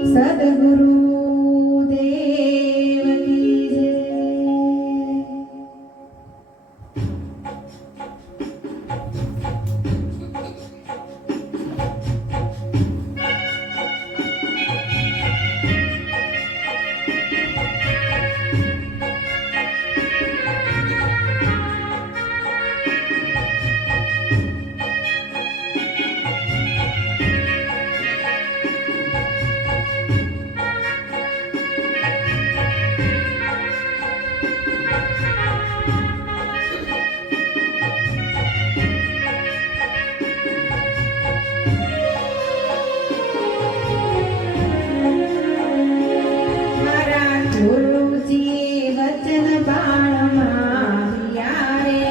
સદગુરુ દેવ કી જય. ગુરુજી વચન બાણ માર્યા રે,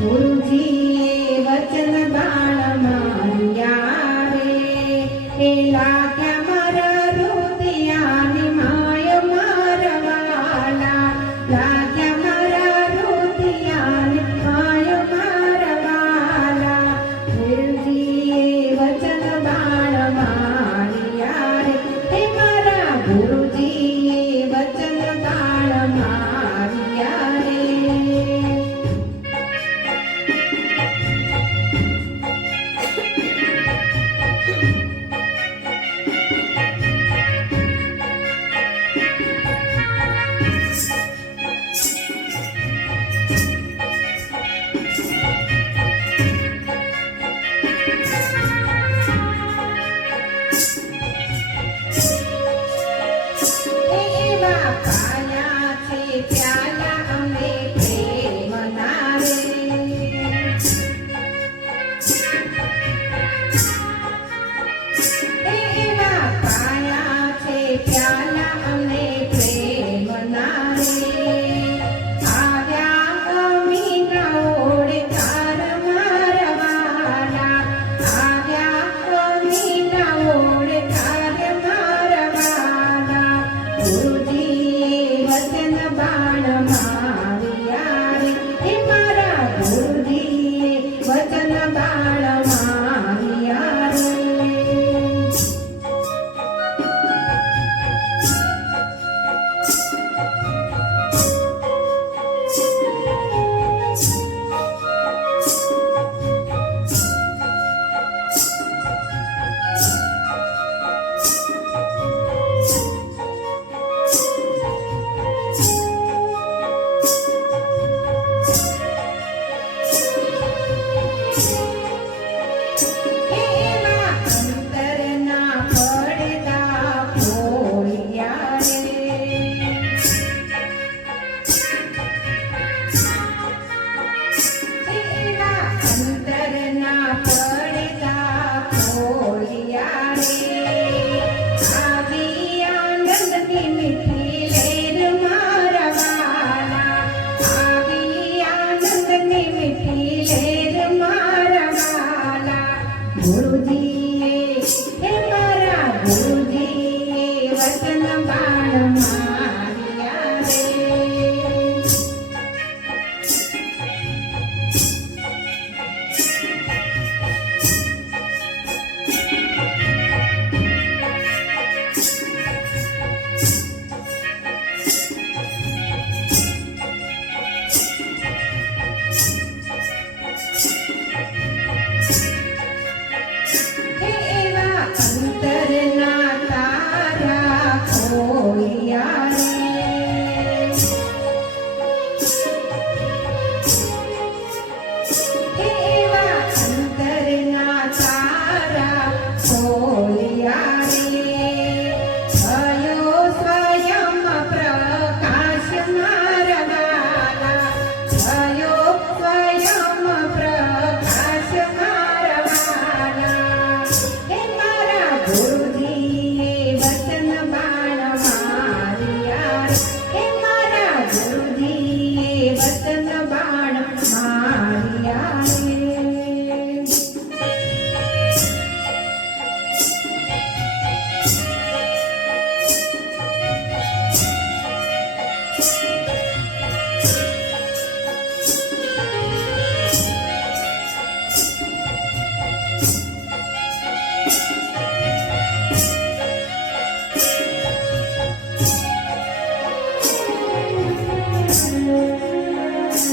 ગુરુજી વચન બાણ માર્યા રે, એ લાગ્યા મારા રુદિયાની માય મારવાલા, લાગ્યા મારા રુદિયાની માય મારવાલા, ગુરુજી વચન બાણ માર્યા રે, એ મારા ગુરુજી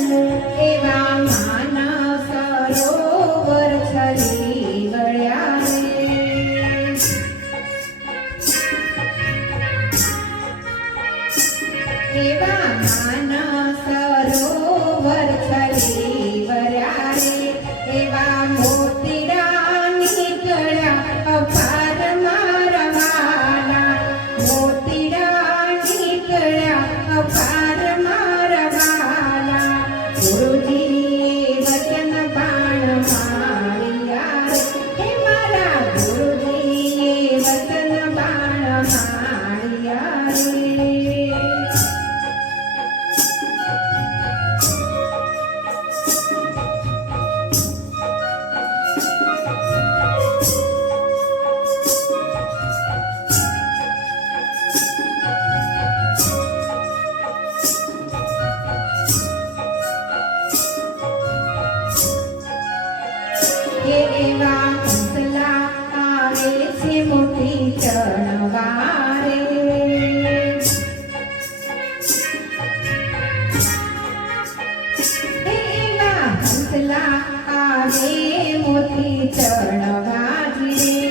એવા માનસ સરોવર છલી વળ્યા રે એવા માનસ સરોવર છલી વળ્યા રે એવા મોતીડા નીકળ્યા અપાર મારા વાલા મોતીડા નીકળ્યા અપાર મારા વાલા ગુરુજીએ વચન બાણ માર્યા રે હે મારા ગુરુજીએ વચન બાણ માર્યા રે એવા કંસલા આવે છે મોટી ચણવારે એવા કંસલા આવે મોટી ચણવાજી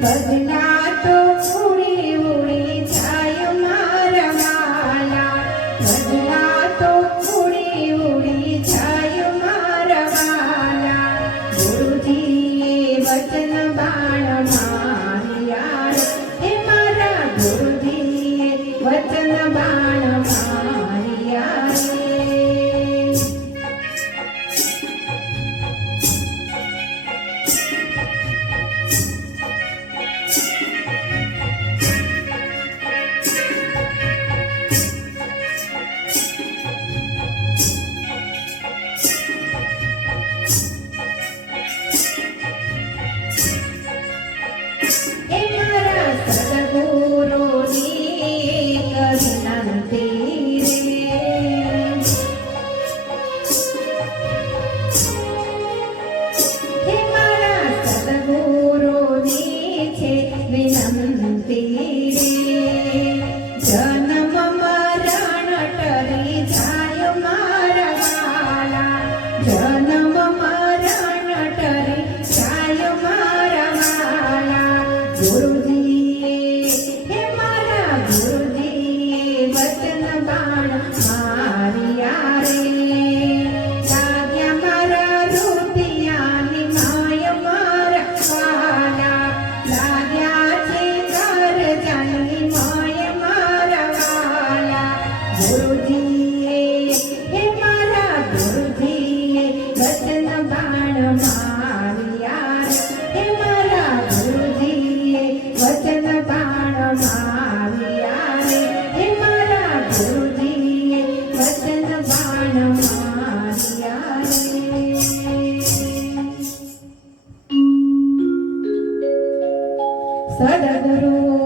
બદલા તો ઉડી ઉડી જાય મારા વાલા બદલા તો ઉડી ઉડી જાય મારા વાલા ગુરુજીએ વચન બાણ માર્યા રે હે મારા ગુરુજીએ વચન બાણ માર્યા રે એ મારા સદગુરુની કરી વિનંતી રે હે મારા સદગુરુની છે વિનંતી રે જન્મ મરણ ટરી જાય મારા વાલા જન્મ મરણ ટરી જાય મારા વાલા ગુરુજીએ હે મારા ગુરુજીએ વચન બાણ માર્યા રે લાગ્યા મારા રૂપિયાની માય મારા વાલા લાગ્યા છે કરજાની માય મારા વાલા ગુરુજીએ હે મારા ગુરુજીએ વચન બાણ માર્યા રે હે મારા ગુરુજીએ વચન બાણ માર્યા રે હે મારા ગુરુજીએ વચન બાણ માર્યા રે સદગુરુ